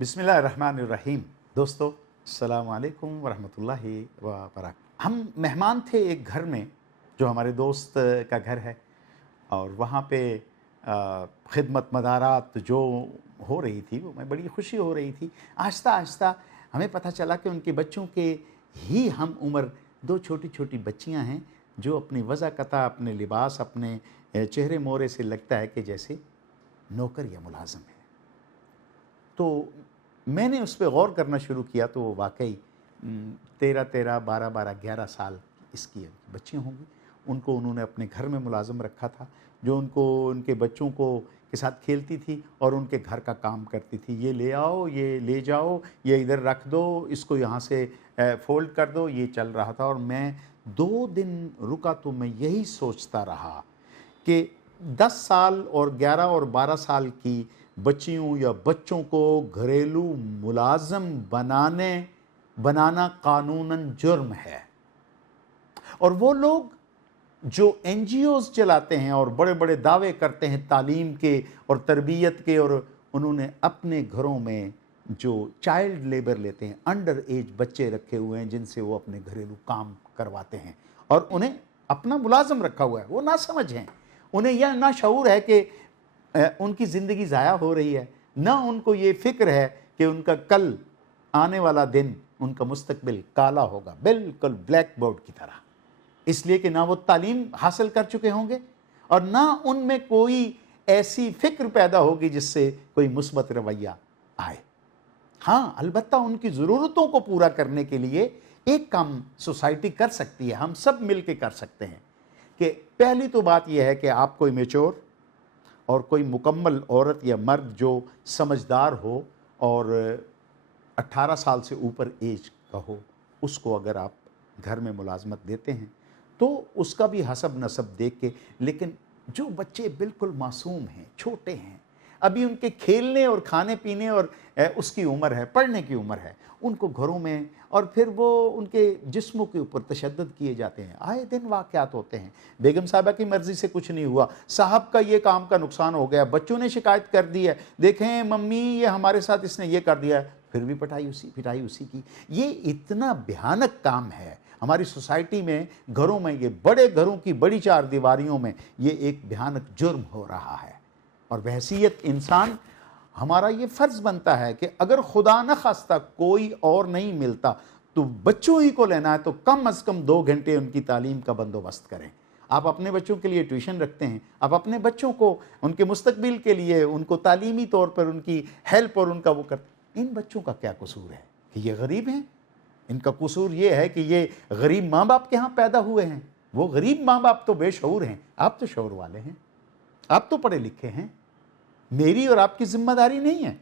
बिस्मिल्लाहिर्रहमानिर्रहीम। दोस्तों, अस्सलाम वालेकुम वरहमतुल्लाहि व बरकातहू। हम मेहमान थे एक घर में, जो हमारे दोस्त का घर है, और वहाँ पे खिदमत मदारात जो हो रही थी वो मैं बड़ी खुशी हो रही थी। आहिस्ता आहिस्ता हमें पता चला कि उनके बच्चों के ही हम उम्र दो छोटी छोटी बच्चियाँ हैं, जो अपनी वज़ाकता, अपने लिबास, अपने चेहरे मोहरे से लगता है कि जैसे नौकर या मुलाजिम है। तो मैंने उस पर गौर करना शुरू किया तो वो वाकई 13-13, 12-12, 11 साल इसकी बच्चियाँ होंगी। उनको उन्होंने अपने घर में मुलाजिम रखा था, जो उनके बच्चों को के साथ खेलती थी और उनके घर का काम करती थी। ये ले आओ, ये ले जाओ, ये इधर रख दो, इसको यहाँ से फोल्ड कर दो, ये चल रहा था। और मैं 2 दिन रुका तो मैं यही सोचता रहा कि 10 साल और 11 और 12 साल की बच्चियों या बच्चों को घरेलू मुलाजिम बनाना कानूनन जुर्म है। और वो लोग जो एनजीओज चलाते हैं और बड़े बड़े दावे करते हैं तालीम के और तरबियत के, और उन्होंने अपने घरों में जो चाइल्ड लेबर लेते हैं, अंडर एज बच्चे रखे हुए हैं जिनसे वो अपने घरेलू काम करवाते हैं और उन्हें अपना मुलाजिम रखा हुआ है। वो ना समझ हैं, उन्हें यह ना शऊर है कि उनकी ज़िंदगी ज़ाया हो रही है, ना उनको ये फ़िक्र है कि उनका कल आने वाला दिन, उनका मुस्तकबिल काला होगा, बिल्कुल ब्लैक बोर्ड की तरह। इसलिए कि ना वो तालीम हासिल कर चुके होंगे और ना उनमें कोई ऐसी फ़िक्र पैदा होगी जिससे कोई मुस्बत रवैया आए। हाँ, अलबत्ता उनकी ज़रूरतों को पूरा करने के लिए एक काम सोसाइटी कर सकती है, हम सब मिल के कर सकते हैं। कि पहली तो बात यह है कि आप कोई मैच्योर और कोई मुकम्मल औरत या मर्द जो समझदार हो और 18 साल से ऊपर एज का हो, उसको अगर आप घर में मुलाजमत देते हैं तो उसका भी हसब नसब देख के। लेकिन जो बच्चे बिल्कुल मासूम हैं, छोटे हैं, अभी उनके खेलने और खाने पीने और उसकी उम्र है, पढ़ने की उम्र है, उनको घरों में और फिर वो उनके जिस्मों के ऊपर तशद्दुद किए जाते हैं। आए दिन वाक़यात होते हैं। बेगम साहबा की मर्ज़ी से कुछ नहीं हुआ, साहब का ये काम का नुकसान हो गया, बच्चों ने शिकायत कर दी है, देखें मम्मी ये हमारे साथ इसने ये कर दिया है, फिर भी पिटाई उसी की। ये इतना भयानक काम है हमारी सोसाइटी में, घरों में, ये बड़े घरों की बड़ी चार दीवारियों में ये एक भयानक जुर्म हो रहा है। और बहैसियत इंसान हमारा ये फ़र्ज़ बनता है कि अगर खुदा न खास्ता कोई और नहीं मिलता तो बच्चों ही को लेना है तो कम अज़ कम 2 घंटे उनकी तालीम का बंदोबस्त करें। आप अपने बच्चों के लिए ट्यूशन रखते हैं, आप अपने बच्चों को उनके मुस्तकबिल के लिए उनको तालीमी तौर पर उनकी हेल्प और उनका वो करते। इन बच्चों का क्या कसूर है कि ये गरीब हैं? इनका कसूर ये है कि ये गरीब माँ बाप के यहाँ पैदा हुए हैं। वो गरीब माँ बाप तो बेशऊर हैं, आप तो शऊर वाले हैं, आप तो पढ़े लिखे हैं। मेरी और आपकी जिम्मेदारी नहीं है,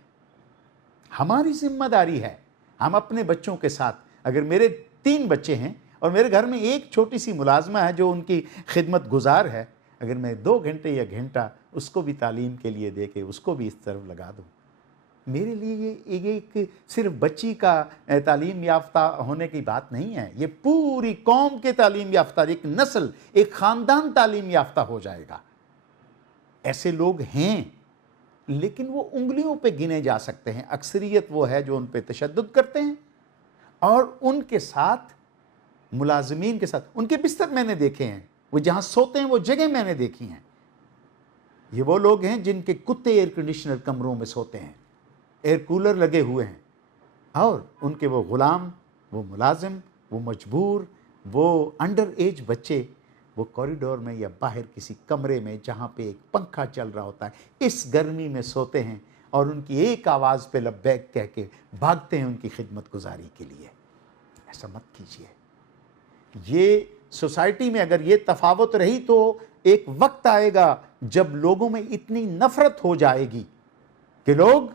हमारी जिम्मेदारी है। हम अपने बच्चों के साथ, अगर मेरे 3 बच्चे हैं और मेरे घर में एक छोटी सी मुलाजमा है जो उनकी खिदमत गुजार है, अगर मैं 2 घंटे या घंटा उसको भी तालीम के लिए दे के उसको भी इस तरफ लगा दूँ, मेरे लिए ये एक सिर्फ बच्ची का तालीम याफ्ता होने की बात नहीं है, ये पूरी कौम के तालीम याफ्ता, एक नस्ल, एक ख़ानदान तालीम याफ्ता हो जाएगा। ऐसे लोग हैं, लेकिन वो उंगलियों पे गिने जा सकते हैं। अक्सरियत वो है जो उन पे तशद्दुद करते हैं और उनके साथ, मुलाजिमीन के साथ, उनके बिस्तर मैंने देखे हैं, वो जहाँ सोते हैं वो जगह मैंने देखी हैं। ये वो लोग हैं जिनके कुत्ते एयर कंडीशनर कमरों में सोते हैं, एयर कूलर लगे हुए हैं, और उनके वो ग़ुलाम, वो मुलाजिम, वो मजबूर, वो अंडर एज बच्चे वो कॉरिडोर में या बाहर किसी कमरे में जहाँ पे एक पंखा चल रहा होता है, इस गर्मी में सोते हैं और उनकी एक आवाज़ पे लब्बैक कह के भागते हैं उनकी खिदमत गुजारी के लिए। ऐसा मत कीजिए। ये सोसाइटी में अगर ये तफावत रही तो एक वक्त आएगा जब लोगों में इतनी नफ़रत हो जाएगी कि लोग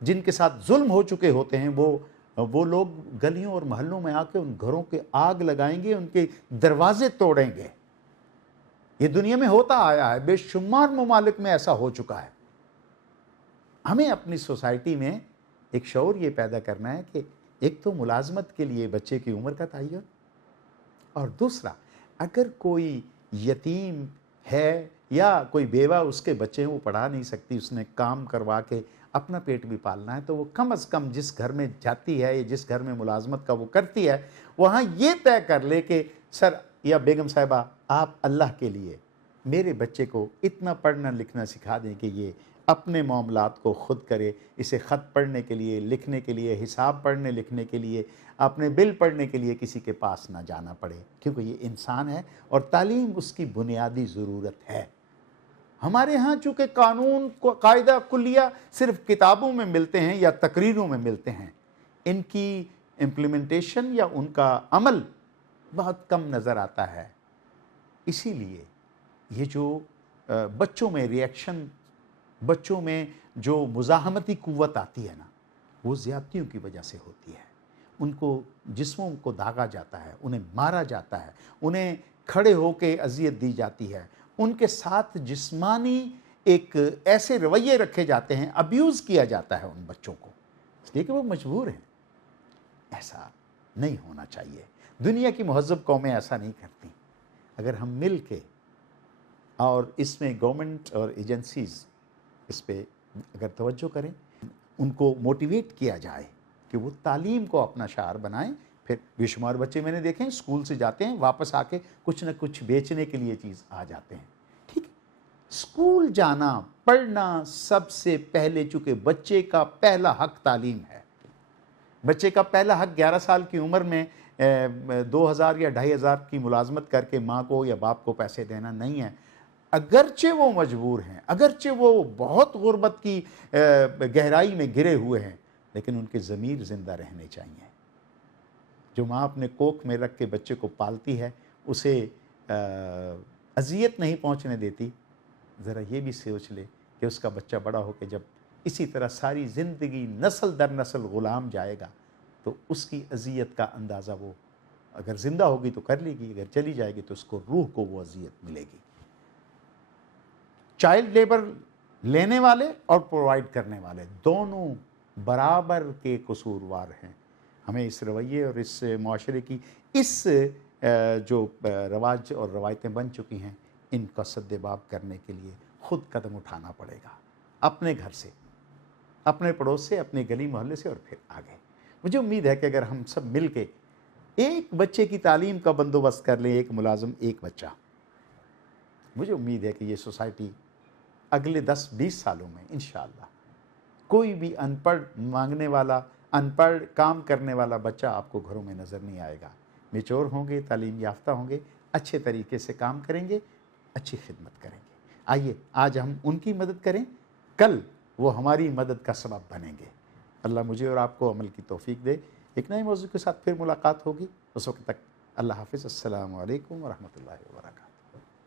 जिनके साथ जुल्म हो चुके होते हैं वो लोग गलियों और मोहल्लों में आके उन घरों के आग लगाएंगे, उनके दरवाजे तोड़ेंगे। ये दुनिया में होता आया है, बेशुमार ममालिक में ऐसा हो चुका है। हमें अपनी सोसाइटी में एक शऊर ये पैदा करना है कि एक तो मुलाजमत के लिए बच्चे की उम्र का तयन, और दूसरा अगर कोई यतीम है या कोई बेवा उसके बच्चे वो पढ़ा नहीं सकती, उसने काम करवा के اپنا پیٹ بھی پالنا ہے تو وہ کم از کم جس گھر میں جاتی ہے یا جس گھر میں ملازمت کا وہ کرتی ہے وہاں یہ طے کر لے کہ سر یا بیگم صاحبہ آپ اللہ کے لیے میرے بچے کو اتنا پڑھنا لکھنا سکھا دیں کہ یہ اپنے معاملات کو خود کرے، اسے خط پڑھنے کے لیے، لکھنے کے لیے، حساب پڑھنے لکھنے کے لیے، اپنے بل پڑھنے کے لیے کسی کے پاس نہ جانا پڑے، کیونکہ یہ انسان ہے اور تعلیم اس کی بنیادی ضرورت ہے۔ ہمارے ہاں چونکہ قانون کو قاعدہ کلیہ صرف کتابوں میں ملتے ہیں یا تقریروں میں ملتے ہیں، ان کی امپلیمنٹیشن یا ان کا عمل بہت کم نظر آتا ہے۔ اسی لیے یہ جو بچوں میں ریئیکشن، بچوں میں جو مزاحمتی قوت آتی ہے نا، وہ زیادتیوں کی وجہ سے ہوتی ہے۔ ان کو جسموں کو داغا جاتا ہے، انہیں مارا جاتا ہے، انہیں کھڑے ہو کے اذیت دی جاتی ہے، ان کے ساتھ جسمانی ایک ایسے رویے رکھے جاتے ہیں، ابیوز کیا جاتا ہے ان بچوں کو، اس لیے کہ وہ مجبور ہیں۔ ایسا نہیں ہونا چاہیے۔ دنیا کی مہذب قومیں ایسا نہیں کرتی۔ اگر ہم مل کے اور اس میں گورنمنٹ اور ایجنسیز اس پہ اگر توجہ کریں، ان کو موٹیویٹ کیا جائے کہ وہ تعلیم کو اپنا شعار بنائیں، پھر بے شمار بچے میں نے دیکھے ہیں اسکول سے جاتے ہیں، واپس آ کے کچھ نہ کچھ بیچنے کے لیے چیز آ جاتے ہیں۔ ٹھیک ہے، اسکول جانا، پڑھنا سب سے پہلے، چونکہ بچے کا پہلا حق تعلیم ہے۔ بچے کا پہلا حق 11 سال کی عمر میں 2000 یا 2500 کی ملازمت کر کے ماں کو یا باپ کو پیسے دینا نہیں ہے۔ اگرچہ وہ مجبور ہیں، اگرچہ وہ بہت غربت کی گہرائی میں گرے ہوئے ہیں، لیکن ان کے ضمیر زندہ رہنے چاہیے۔ جو ماں اپنے کوکھ میں رکھ کے بچے کو پالتی ہے، اسے اذیت نہیں پہنچنے دیتی، ذرا یہ بھی سوچ لے کہ اس کا بچہ بڑا ہو کے جب اسی طرح ساری زندگی نسل در نسل غلام جائے گا تو اس کی اذیت کا اندازہ وہ اگر زندہ ہوگی تو کر لے گی، اگر چلی جائے گی تو اس کو روح کو وہ اذیت ملے گی۔ چائلڈ لیبر لینے والے اور پرووائڈ کرنے والے دونوں برابر کے قصوروار ہیں۔ ہمیں اس رویے اور اس معاشرے کی اس جو رواج اور روایتیں بن چکی ہیں، ان کا سد باب کرنے کے لیے خود قدم اٹھانا پڑے گا، اپنے گھر سے، اپنے پڑوس سے، اپنے گلی محلے سے اور پھر آگے۔ مجھے امید ہے کہ اگر ہم سب مل کے ایک بچے کی تعلیم کا بندوبست کر لیں، ایک ملازم ایک بچہ، مجھے امید ہے کہ یہ سوسائٹی اگلے 10-20 سالوں میں انشاءاللہ کوئی بھی ان پڑھ مانگنے والا، ان پڑھ کام کرنے والا بچہ آپ کو گھروں میں نظر نہیں آئے گا۔ میچور ہوں گے، تعلیم یافتہ ہوں گے، اچھے طریقے سے کام کریں گے، اچھی خدمت کریں گے۔ آئیے آج ہم ان کی مدد کریں، کل وہ ہماری مدد کا سبب بنیں گے۔ اللہ مجھے اور آپ کو عمل کی توفیق دے۔ ایک نئے موضوع کے ساتھ پھر ملاقات ہوگی، اس وقت تک اللہ حافظ۔ السلام علیکم ورحمۃ اللہ وبرکاتہ۔